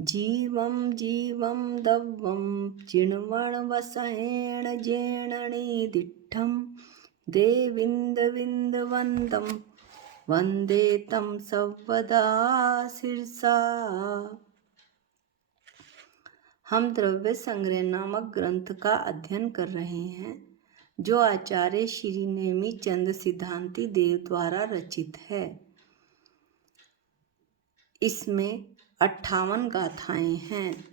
जीवं जीवं दव्वं चिण्वणवसहेण जेणनिदिष्टं देविन्दविन्दवन्दं वन्दे तं सर्वदा शिरसा। हम द्रव्य संग्रह नामक ग्रंथ का अध्ययन कर रहे हैं, जो आचार्य श्री नेमी चंद सिद्धांती देव द्वारा रचित है। इसमें 58 गाथाएं हैं,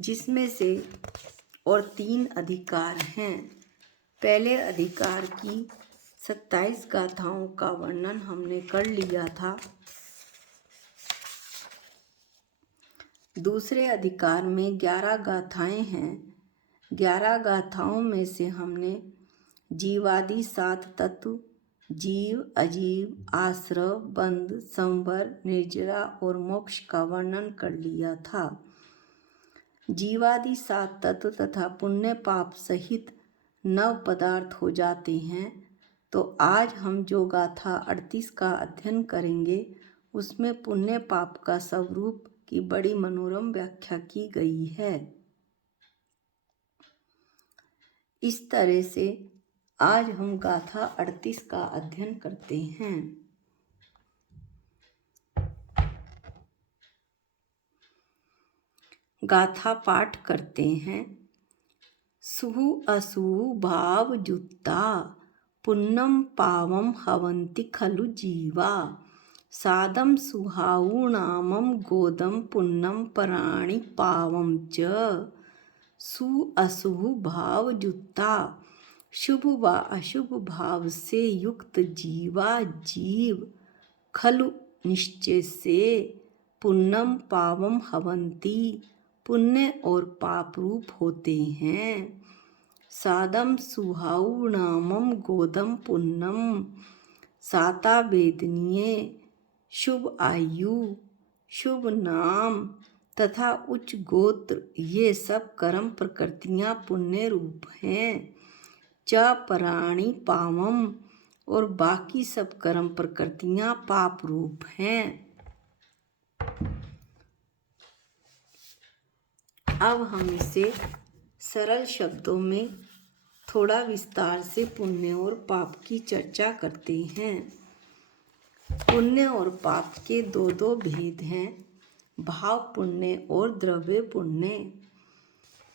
जिसमें से और 3 अधिकार हैं। पहले अधिकार की 27 गाथाओं का वर्णन हमने कर लिया था। दूसरे अधिकार में 11 गाथाएं हैं। 11 गाथाओं में से हमने जीवादि 7 तत्व, जीव, अजीव, आश्रव, बंध, संवर, निर्जरा और मोक्ष का वर्णन कर लिया था। जीवादि 7 तत्व तथा पुण्य पाप सहित 9 पदार्थ हो जाते हैं। तो आज हम जो गाथा 38 का अध्ययन करेंगे, उसमें पुण्य पाप का स्वरूप की बड़ी मनोरम व्याख्या की गई है। इस तरह से आज हम गाथा 38 का अध्ययन करते हैं। गाथा पाठ करते हैं। सुहु असुहु भाव जुत्ता पुन्नम पावम हवंति खलु जीवा सादम सुहाऊणामम गोदम पुन्नम पराणि पावम च। सु असुभ भाव जुत्ता शुभ व अशुभ भाव से युक्त जीवा जीव खलु निश्चय से पुण्यम पावम हवंती पुण्य और पाप रूप होते हैं। सादम सुहाऊणामम गोदम पुन्नम साता वेदनीय शुभ आयु शुभ नाम तथा उच्च गोत्र, ये सब कर्म प्रकृतियां पुण्य रूप हैं। च पराणी पावम और बाकी सब कर्म प्रकृतियां पाप रूप हैं। अब हम इसे सरल शब्दों में थोड़ा विस्तार से पुण्य और पाप की चर्चा करते हैं। पुण्य और पाप के दो भेद हैं, भाव पुण्य और द्रव्य पुण्य।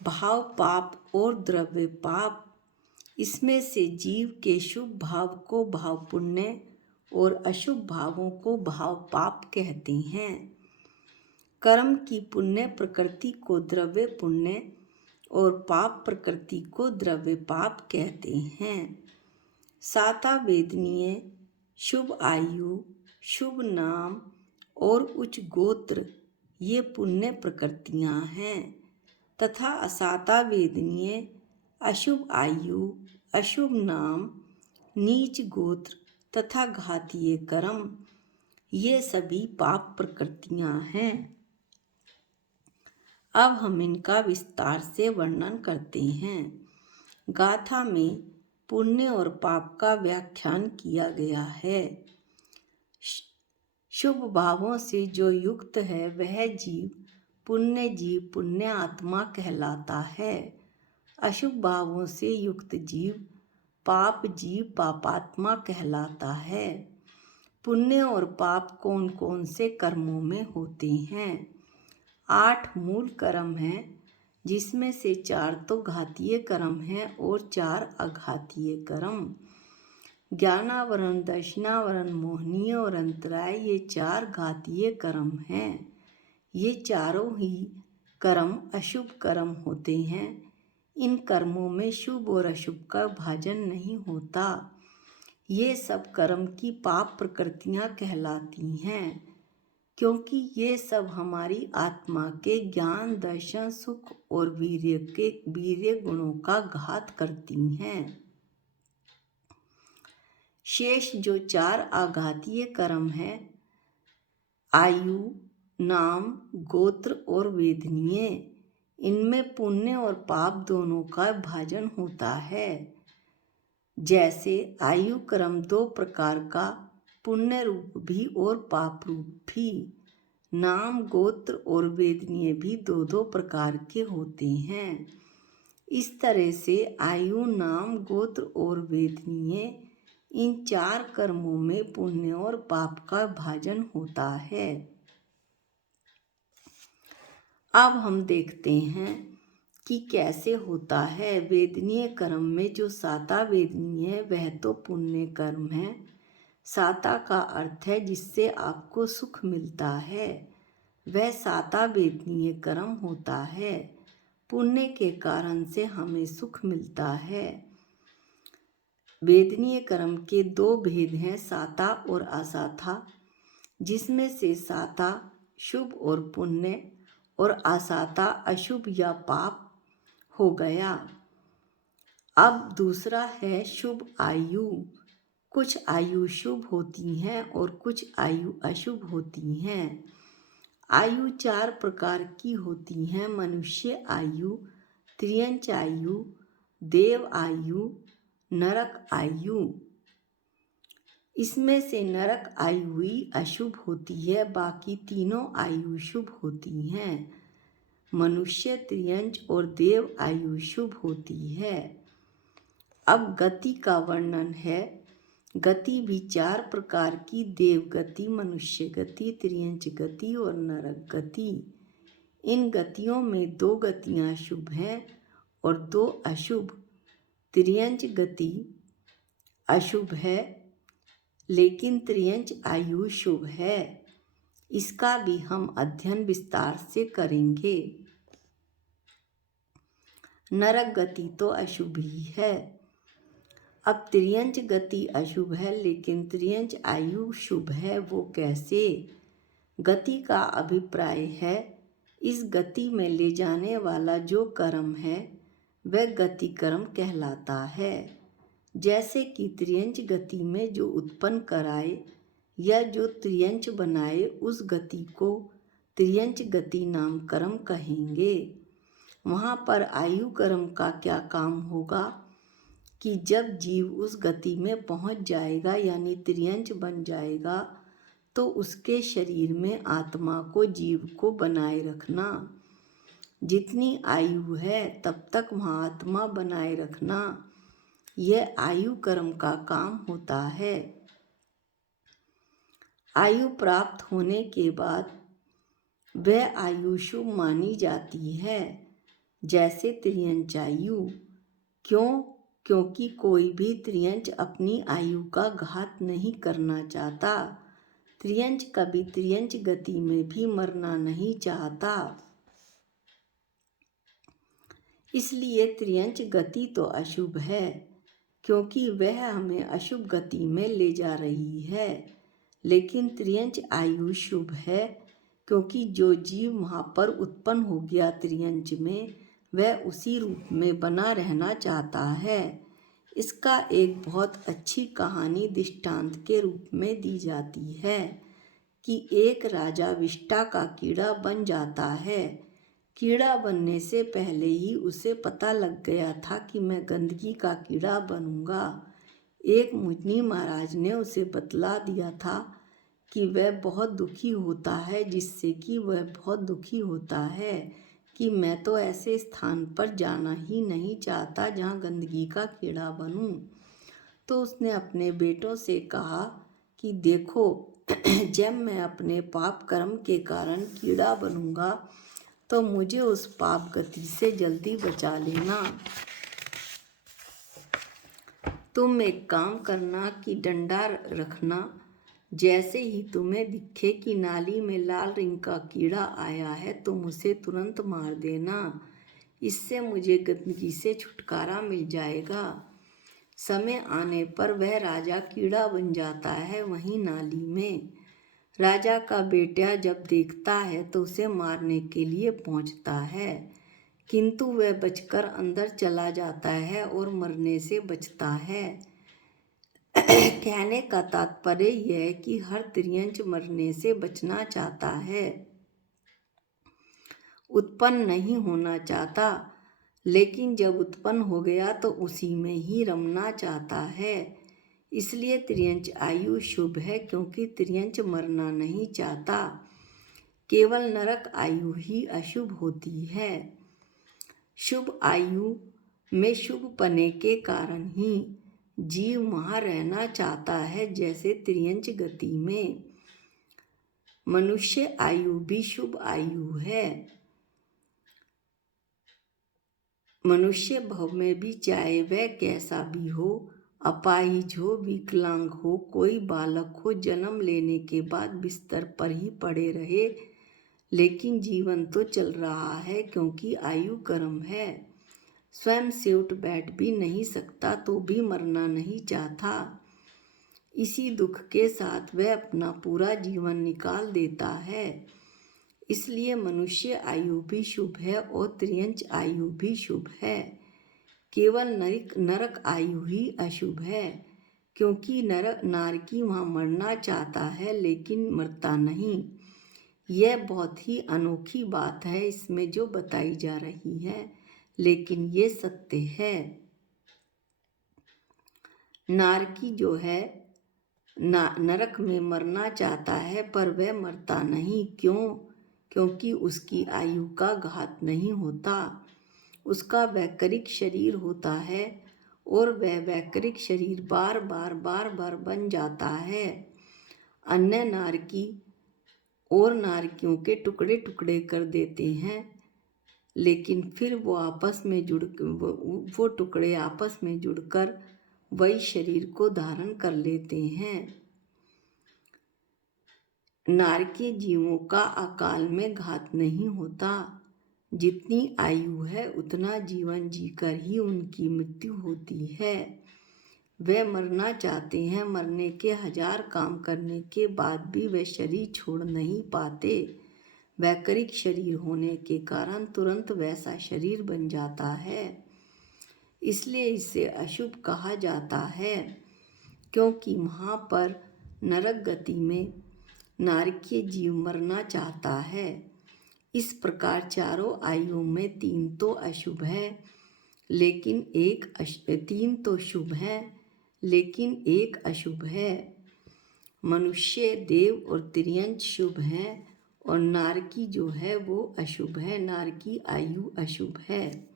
भाव पाप और द्रव्य पाप, इसमें से जीव के शुभ भाव को भाव पुण्य और अशुभ भावों को भाव पाप कहते हैं। कर्म की पुण्य प्रकृति को द्रव्य पुण्य और पाप प्रकृति को द्रव्य पाप कहते हैं। साता वेदनीय शुभ आयु शुभ नाम और उच्च गोत्र, ये पुण्य प्रकृतियां हैं, तथा असाता वेदनीय अशुभ आयु अशुभ नाम नीच गोत्र तथा घातीय कर्म, ये सभी पाप प्रकृतियां हैं। अब हम इनका विस्तार से वर्णन करते हैं। गाथा में पुण्य और पाप का व्याख्यान किया गया है। शुभ भावों से जो युक्त है वह जीव पुण्य आत्मा कहलाता है। अशुभ भावों से युक्त जीव पापात्मा कहलाता है। पुण्य और पाप कौन कौन से कर्मों में होते हैं? 8 मूल कर्म हैं, जिसमें से 4 तो घातीय कर्म हैं और 4 अघातीय कर्म। ज्ञानावरण, दर्शनावरण, मोहनीय और अंतराय, ये 4 घातीय कर्म हैं। ये चारों ही कर्म अशुभ कर्म होते हैं। इन कर्मों में शुभ और अशुभ का भाजन नहीं होता। ये सब कर्म की पाप प्रकृतियां कहलाती हैं, क्योंकि ये सब हमारी आत्मा के ज्ञान, दर्शन, सुख और वीर्य गुणों का घात करती हैं। शेष जो 4 आघातीय कर्म हैं, आयु, नाम, गोत्र और वेदनीय, इनमें पुण्य और पाप दोनों का भाजन होता है। जैसे आयु कर्म 2 प्रकार का, पुण्य रूप भी और पाप रूप भी। नाम, गोत्र और वेदनीय भी दो दो प्रकार के होते हैं। इस तरह से आयु, नाम, गोत्र और वेदनीय, इन 4 कर्मों में पुण्य और पाप का भाजन होता है। अब हम देखते हैं कि कैसे होता है। वेदनीय कर्म में जो साता वेदनीय है वह तो पुण्य कर्म है। साता का अर्थ है जिससे आपको सुख मिलता है, वह साता वेदनीय कर्म होता है। पुण्य के कारण से हमें सुख मिलता है। वेदनीय कर्म के 2 भेद हैं, साता और असाता, जिसमें से साता शुभ और पुण्य और असाता अशुभ या पाप हो गया। अब दूसरा है शुभ आयु। कुछ आयु शुभ होती हैं और कुछ आयु अशुभ होती हैं। आयु 4 प्रकार की होती हैं, मनुष्य आयु, त्रियंच आयु, देव आयु, नरक आयु। इसमें से नरक आयु ही अशुभ होती है, बाकी तीनों आयु शुभ होती हैं। मनुष्य, त्रियंच और देव आयु शुभ होती है। अब गति का वर्णन है। गति भी 4 प्रकार की, देव गति, मनुष्य गति, त्रियंच गति और नरक गति। इन गतियों में 2 गतियां शुभ हैं और 2 अशुभ। त्रियंच गति अशुभ है, लेकिन त्रियंच आयु शुभ है। इसका भी हम अध्ययन विस्तार से करेंगे। नरक गति तो अशुभ ही है। अब त्रियंच गति अशुभ है लेकिन त्रियंच आयु शुभ है, वो कैसे? गति का अभिप्राय है इस गति में ले जाने वाला जो कर्म है वह गति कर्म कहलाता है। जैसे कि त्रियंच गति में जो उत्पन्न कराए या जो त्रियंच बनाए उस गति को त्रियंच गति नाम कर्म कहेंगे। वहाँ पर आयु कर्म का क्या काम होगा कि जब जीव उस गति में पहुँच जाएगा यानी त्रियंच बन जाएगा तो उसके शरीर में आत्मा को, जीव को बनाए रखना। जितनी आयु है तब तक वहाँ आत्मा बनाए रखना, यह आयु कर्म का काम होता है। आयु प्राप्त होने के बाद वह आयु शुभ मानी जाती है, जैसे त्रियंच आयु। क्यों? क्योंकि कोई भी त्रियंच अपनी आयु का घात नहीं करना चाहता। त्रियंच कभी त्रियंच गति में भी मरना नहीं चाहता। इसलिए त्रियंच गति तो अशुभ है, क्योंकि वह हमें अशुभ गति में ले जा रही है। लेकिन त्रियंच आयु शुभ है, क्योंकि जो जीव वहाँ पर उत्पन्न हो गया त्रियंच में, वह उसी रूप में बना रहना चाहता है। इसका एक बहुत अच्छी कहानी दृष्टांत के रूप में दी जाती है कि एक राजा विष्ठा का कीड़ा बन जाता है। कीड़ा बनने से पहले ही उसे पता लग गया था कि मैं गंदगी का कीड़ा बनूंगा। एक मुनि महाराज ने उसे बतला दिया था कि वह बहुत दुखी होता है, जिससे कि वह बहुत दुखी होता है कि मैं तो ऐसे स्थान पर जाना ही नहीं चाहता जहाँ गंदगी का कीड़ा बनूं। तो उसने अपने बेटों से कहा कि देखो जब मैं अपने पाप कर्म के कारण कीड़ा बनूंगा तो मुझे उस पाप गति से जल्दी बचा लेना। तुम एक काम करना कि डंडा रखना, जैसे ही तुम्हें दिखे कि नाली में लाल रंग का कीड़ा आया है तुम उसे तुरंत मार देना। इससे मुझे गंदगी से छुटकारा मिल जाएगा। समय आने पर वह राजा कीड़ा बन जाता है वहीं नाली में। राजा का बेटा जब देखता है तो उसे मारने के लिए पहुंचता है, किंतु वह बचकर अंदर चला जाता है और मरने से बचता है। कहने का तात्पर्य यह है कि हर त्रियंच मरने से बचना चाहता है, उत्पन्न नहीं होना चाहता, लेकिन जब उत्पन्न हो गया तो उसी में ही रमना चाहता है। इसलिए त्रियंच आयु शुभ है, क्योंकि त्रियंच मरना नहीं चाहता। केवल नरक आयु ही अशुभ होती है। शुभ आयु में शुभ पने के कारण ही जीव वहाँ रहना चाहता है, जैसे त्रियंच गति में। मनुष्य आयु भी शुभ आयु है। मनुष्य भव में भी चाहे वह कैसा भी हो, अपाहिज हो, विकलांग हो, कोई बालक हो, जन्म लेने के बाद बिस्तर पर ही पड़े रहे, लेकिन जीवन तो चल रहा है, क्योंकि आयु कर्म है। स्वयं से उठ बैठ भी नहीं सकता तो भी मरना नहीं चाहता। इसी दुख के साथ वह अपना पूरा जीवन निकाल देता है। इसलिए मनुष्य आयु भी शुभ है और त्रियंच आयु भी शुभ है। केवल नरक आयु ही अशुभ है, क्योंकि नारकी वहाँ मरना चाहता है लेकिन मरता नहीं। यह बहुत ही अनोखी बात है इसमें जो बताई जा रही है, लेकिन ये सत्य है। नारकी जो है नरक में मरना चाहता है, पर वह मरता नहीं। क्यों? क्योंकि उसकी आयु का घात नहीं होता। उसका वैकृत शरीर होता है और वह वैकृत शरीर बार बार बन जाता है। अन्य नारकी और नारकियों के टुकड़े टुकड़े कर देते हैं, लेकिन फिर वो टुकड़े आपस में जुड़कर वही शरीर को धारण कर लेते हैं। नारकी जीवों का अकाल में घात नहीं होता। जितनी आयु है उतना जीवन जीकर ही उनकी मृत्यु होती है। वे मरना चाहते हैं, मरने के 1000 काम करने के बाद भी वे शरीर छोड़ नहीं पाते। वैकृत शरीर होने के कारण तुरंत वैसा शरीर बन जाता है। इसलिए इसे अशुभ कहा जाता है, क्योंकि वहाँ पर नरक गति में नारकीय जीव मरना चाहता है। इस प्रकार चारों आयुओं में 3 तो अशुभ है, लेकिन 3 तो शुभ है, लेकिन 1 अशुभ है। मनुष्य, देव और त्रियंच शुभ हैं और नारकी जो है वो अशुभ है। नारकी आयु अशुभ है।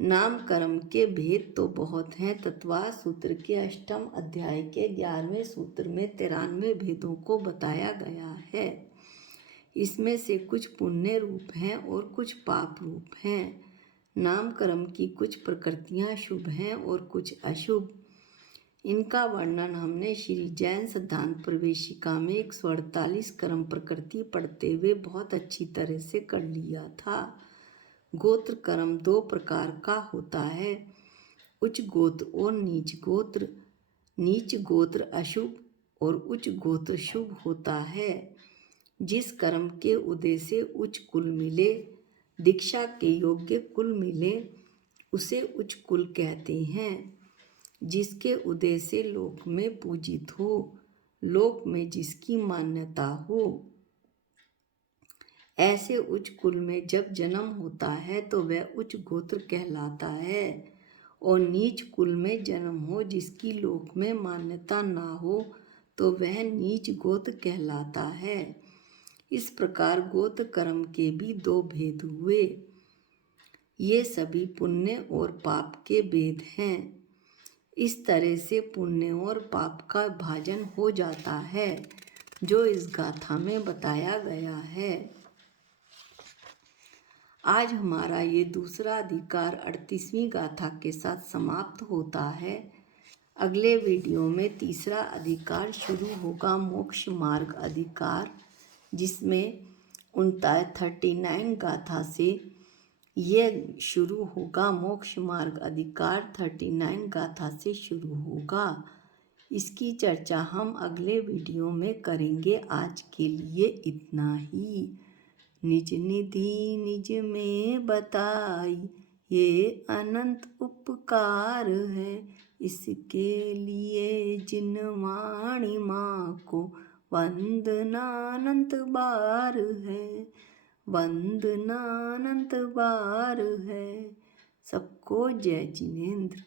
नाम कर्म के भेद तो बहुत हैं। तत्वार सूत्र के 8वें अध्याय के 11वें सूत्र में 93 भेदों को बताया गया है। इसमें से कुछ पुण्य रूप हैं और कुछ पाप रूप हैं। नाम कर्म की कुछ प्रकृतियां शुभ हैं और कुछ अशुभ। इनका वर्णन हमने श्री जैन सिद्धांत प्रवेशिका में 148 कर्म प्रकृति पढ़ते हुए बहुत अच्छी तरह से कर लिया था। गोत्र कर्म 2 प्रकार का होता है, उच्च गोत्र और नीच गोत्र। नीच गोत्र अशुभ और उच्च गोत्र शुभ होता है। जिस कर्म के उदय से उच्च कुल मिले, दीक्षा के योग्य कुल मिले, उसे उच्च कुल कहते हैं। जिसके उदय से लोक में पूजित हो, लोक में जिसकी मान्यता हो, ऐसे उच्च कुल में जब जन्म होता है तो वह उच्च गोत्र कहलाता है। और नीच कुल में जन्म हो, जिसकी लोक में मान्यता ना हो, तो वह नीच गोत्र कहलाता है। इस प्रकार गोत्र कर्म के भी 2 भेद हुए। ये सभी पुण्य और पाप के भेद हैं। इस तरह से पुण्य और पाप का भाजन हो जाता है, जो इस गाथा में बताया गया है। आज हमारा ये दूसरा अधिकार 38वीं गाथा के साथ समाप्त होता है। अगले वीडियो में तीसरा अधिकार शुरू होगा, मोक्ष मार्ग अधिकार, जिसमें 39 गाथा से ये शुरू होगा। मोक्ष मार्ग अधिकार 39 गाथा से शुरू होगा। इसकी चर्चा हम अगले वीडियो में करेंगे। आज के लिए इतना ही। निज निधि निज में बताई, ये अनंत उपकार है। इसके लिए जिन वाणी माँ को वंदनानंत बार है, वंदनानंत बार है। सबको जय जिनेंद्र।